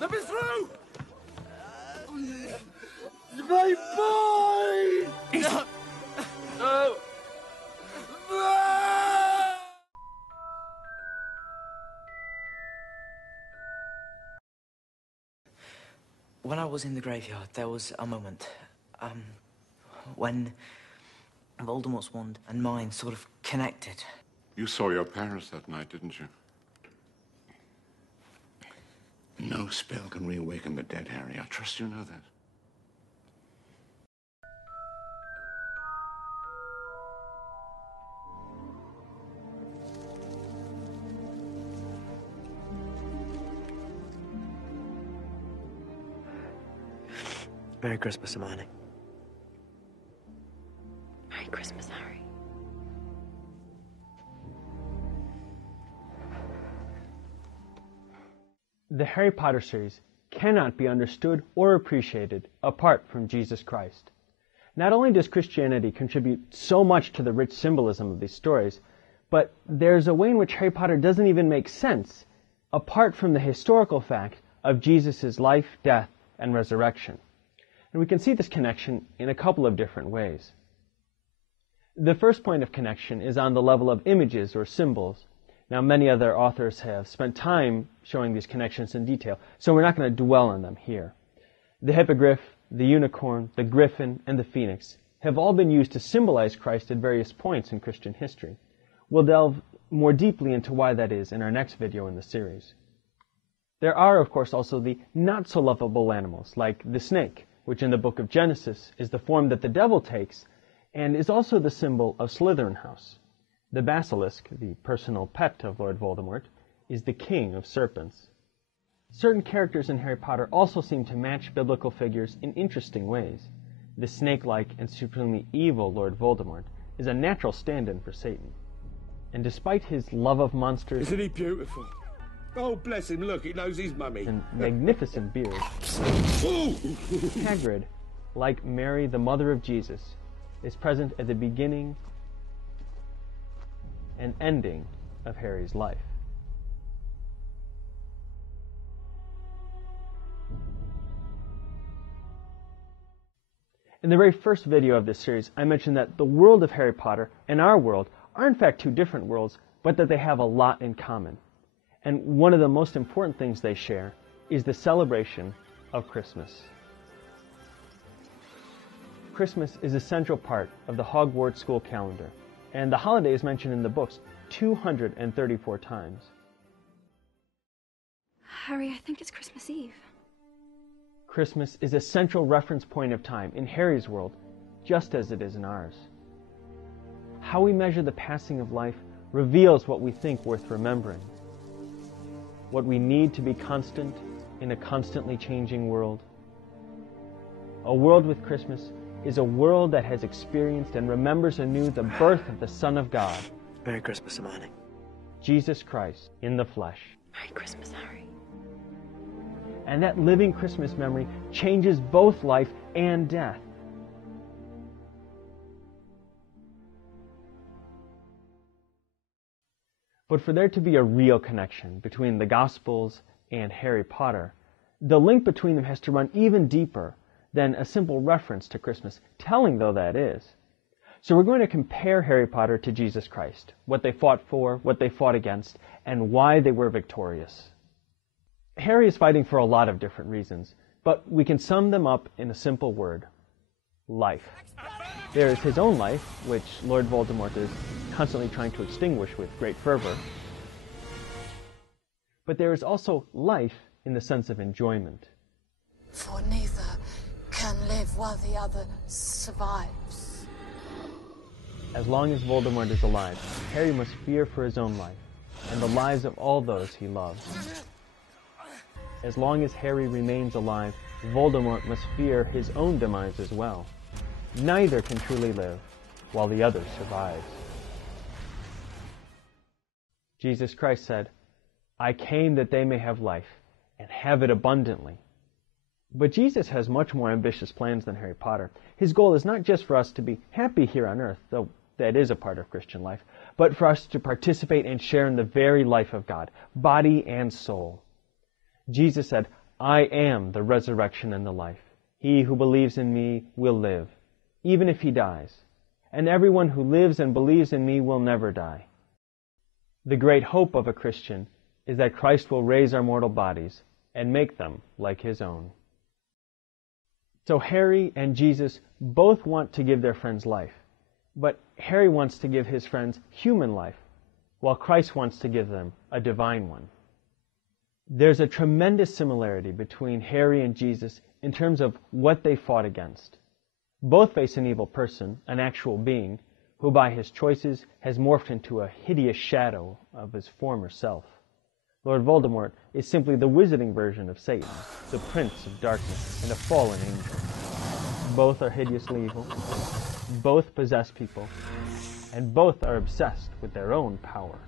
Let me through! My boy! No! No! When I was in the graveyard, there was a moment, when Voldemort's wand and mine sort of connected. You saw your parents that night, didn't you? No spell can reawaken the dead, Harry. I trust you know that. Merry Christmas, Hermione. Merry Christmas, Harry. The Harry Potter series cannot be understood or appreciated apart from Jesus Christ. Not only does Christianity contribute so much to the rich symbolism of these stories, but there's a way in which Harry Potter doesn't even make sense apart from the historical fact of Jesus' life, death, and resurrection. And we can see this connection in a couple of different ways. The first point of connection is on the level of images or symbols. Now, many other authors have spent time showing these connections in detail, so we're not going to dwell on them here. The hippogriff, the unicorn, the griffin, and the phoenix have all been used to symbolize Christ at various points in Christian history. We'll delve more deeply into why that is in our next video in the series. There are, of course, also the not-so-lovable animals, like the snake, which in the book of Genesis is the form that the devil takes and is also the symbol of Slytherin House. The basilisk, the personal pet of Lord Voldemort, is the king of serpents. Certain characters in Harry Potter also seem to match biblical figures in interesting ways. The snake-like and supremely evil Lord Voldemort is a natural stand-in for Satan. And despite his love of monsters... Isn't he beautiful? Oh, bless him, look, he knows his mummy. ...and magnificent beard, Hagrid, like Mary, the mother of Jesus, is present at the beginning and ending of Harry's life. In the very first video of this series, I mentioned that the world of Harry Potter and our world are in fact two different worlds, but that they have a lot in common. And one of the most important things they share is the celebration of Christmas. Christmas is a central part of the Hogwarts school calendar, and the holiday is mentioned in the books 234 times. Harry, I think it's Christmas Eve. Christmas is a central reference point of time in Harry's world, just as it is in ours. How we measure the passing of life reveals what we think worth remembering. What we need to be constant in a constantly changing world. A world with Christmas is a world that has experienced and remembers anew the birth of the Son of God. Merry Christmas, Hermione. Jesus Christ in the flesh. Merry Christmas, Harry. And that living Christmas memory changes both life and death. But for there to be a real connection between the Gospels and Harry Potter, the link between them has to run even deeper than a simple reference to Christmas, telling though that is. So we're going to compare Harry Potter to Jesus Christ, what they fought for, what they fought against, and why they were victorious. Harry is fighting for a lot of different reasons, but we can sum them up in a simple word: life. There is his own life, which Lord Voldemort is constantly trying to extinguish with great fervor. But there is also life in the sense of enjoyment. For neither can live while the other survives. As long as Voldemort is alive, Harry must fear for his own life and the lives of all those he loves. As long as Harry remains alive, Voldemort must fear his own demise as well. Neither can truly live while the other survives. Jesus Christ said, "I came that they may have life, and have it abundantly." But Jesus has much more ambitious plans than Harry Potter. His goal is not just for us to be happy here on earth, though that is a part of Christian life, but for us to participate and share in the very life of God, body and soul. Jesus said, I am the resurrection and the life. He who believes in me will live, even if he dies. And everyone who lives and believes in me will never die. The great hope of a Christian is that Christ will raise our mortal bodies and make them like his own. So Harry and Jesus both want to give their friends life, but Harry wants to give his friends human life, while Christ wants to give them a divine one. There's a tremendous similarity between Harry and Jesus in terms of what they fought against. Both face an evil person, an actual being, who by his choices has morphed into a hideous shadow of his former self. Lord Voldemort is simply the wizarding version of Satan, the prince of darkness and a fallen angel. Both are hideously evil, both possess people, and both are obsessed with their own power.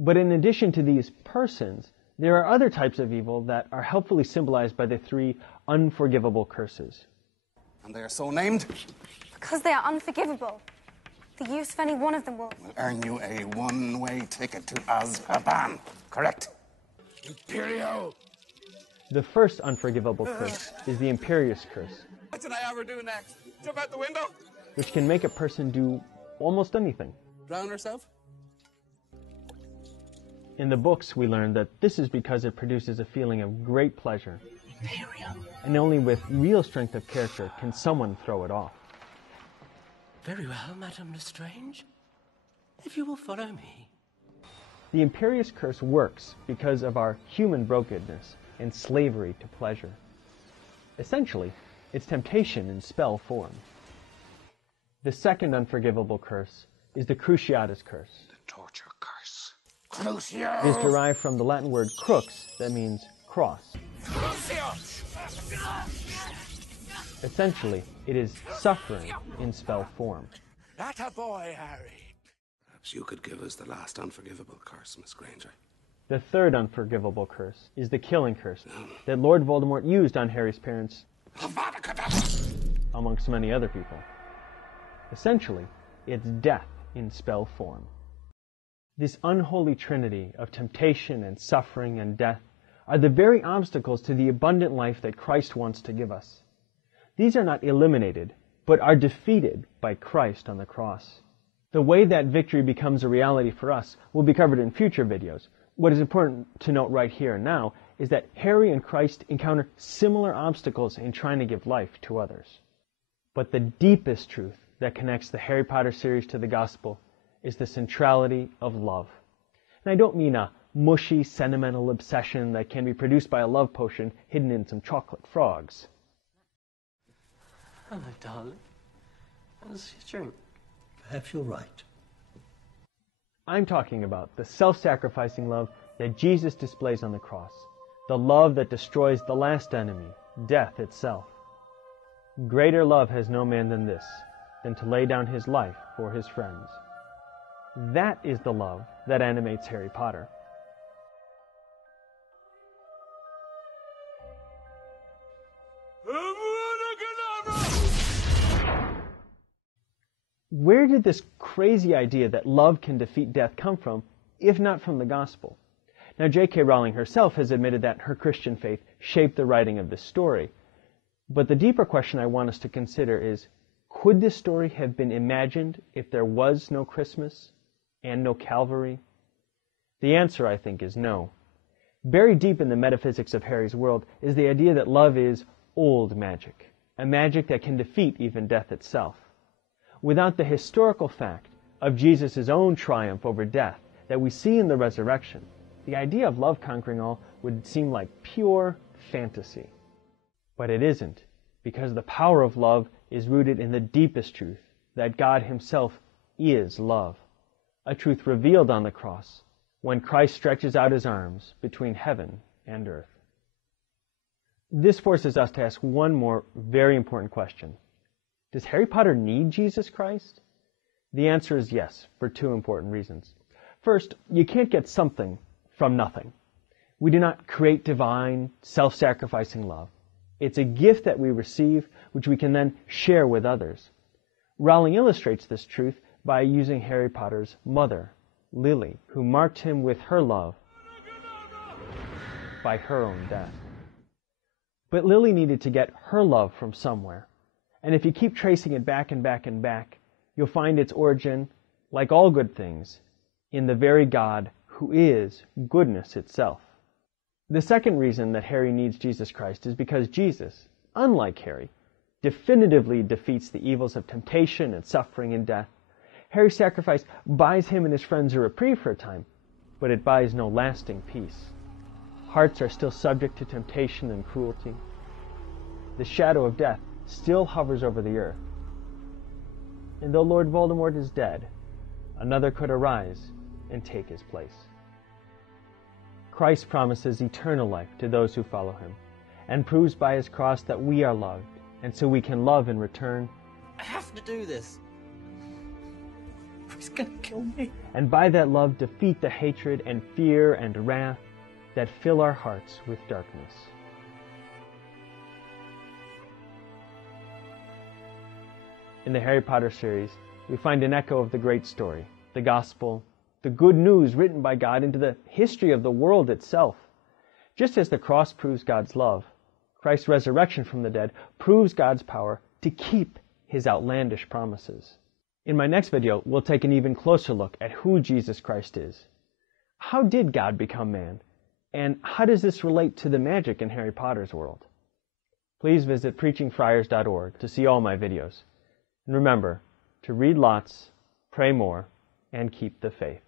But in addition to these persons, there are other types of evil that are helpfully symbolized by the 3 unforgivable curses. And they are so named? Because they are unforgivable. The use of any one of them will earn you a one-way ticket to Azkaban. Correct? Imperio! The first unforgivable curse is the Imperious Curse. What did I ever do next? Jump out the window? Which can make a person do almost anything. Drown herself? In the books, we learn that this is because it produces a feeling of great pleasure. And only with real strength of character can someone throw it off. Very well, Madame Lestrange. If you will follow me. The Imperious Curse works because of our human brokenness and slavery to pleasure. Essentially, it's temptation in spell form. The second unforgivable curse is the Cruciatus Curse. The torture curse. It is derived from the Latin word crux, that means cross. Essentially, it is suffering in spell form. That a boy, Harry. Perhaps you could give us the last unforgivable curse, Miss Granger. The third unforgivable curse is the killing curse that Lord Voldemort used on Harry's parents, amongst many other people. Essentially, it's death in spell form. This unholy trinity of temptation and suffering and death are the very obstacles to the abundant life that Christ wants to give us. These are not eliminated, but are defeated by Christ on the cross. The way that victory becomes a reality for us will be covered in future videos. What is important to note right here and now is that Harry and Christ encounter similar obstacles in trying to give life to others. But the deepest truth that connects the Harry Potter series to the Gospel is the centrality of love. And I don't mean a mushy, sentimental obsession that can be produced by a love potion hidden in some chocolate frogs. Hello, darling. How's your drink? Perhaps you're right. I'm talking about the self-sacrificing love that Jesus displays on the cross, the love that destroys the last enemy, death itself. Greater love has no man than this, than to lay down his life for his friends. That is the love that animates Harry Potter. Where did this crazy idea that love can defeat death come from, if not from the Gospel? Now, J.K. Rowling herself has admitted that her Christian faith shaped the writing of this story. But the deeper question I want us to consider is, could this story have been imagined if there was no Christmas and no Calvary? The answer, I think, is no. Buried deep in the metaphysics of Harry's world is the idea that love is old magic, a magic that can defeat even death itself. Without the historical fact of Jesus' own triumph over death that we see in the resurrection, the idea of love conquering all would seem like pure fantasy. But it isn't, because the power of love is rooted in the deepest truth, that God himself is love, a truth revealed on the cross when Christ stretches out his arms between heaven and earth. This forces us to ask one more very important question. Does Harry Potter need Jesus Christ? The answer is yes, for 2 important reasons. First, you can't get something from nothing. We do not create divine, self-sacrificing love. It's a gift that we receive, which we can then share with others. Rowling illustrates this truth by using Harry Potter's mother, Lily, who marked him with her love by her own death. But Lily needed to get her love from somewhere. And if you keep tracing it back and back and back, you'll find its origin, like all good things, in the very God who is goodness itself. The second reason that Harry needs Jesus Christ is because Jesus, unlike Harry, definitively defeats the evils of temptation and suffering and death. Harry's sacrifice buys him and his friends a reprieve for a time, but it buys no lasting peace. Hearts are still subject to temptation and cruelty. The shadow of death still hovers over the earth. And though Lord Voldemort is dead, another could arise and take his place. Christ promises eternal life to those who follow him, and proves by his cross that we are loved, and so we can love in return. I have to do this. He's gonna kill me. And by that love defeat the hatred and fear and wrath that fill our hearts with darkness. In the Harry Potter series, we find an echo of the great story, the gospel, the good news written by God into the history of the world itself. Just as the cross proves God's love, Christ's resurrection from the dead proves God's power to keep his outlandish promises. In my next video, we'll take an even closer look at who Jesus Christ is. How did God become man? And how does this relate to the magic in Harry Potter's world? Please visit preachingfriars.org to see all my videos. And remember to read lots, pray more, and keep the faith.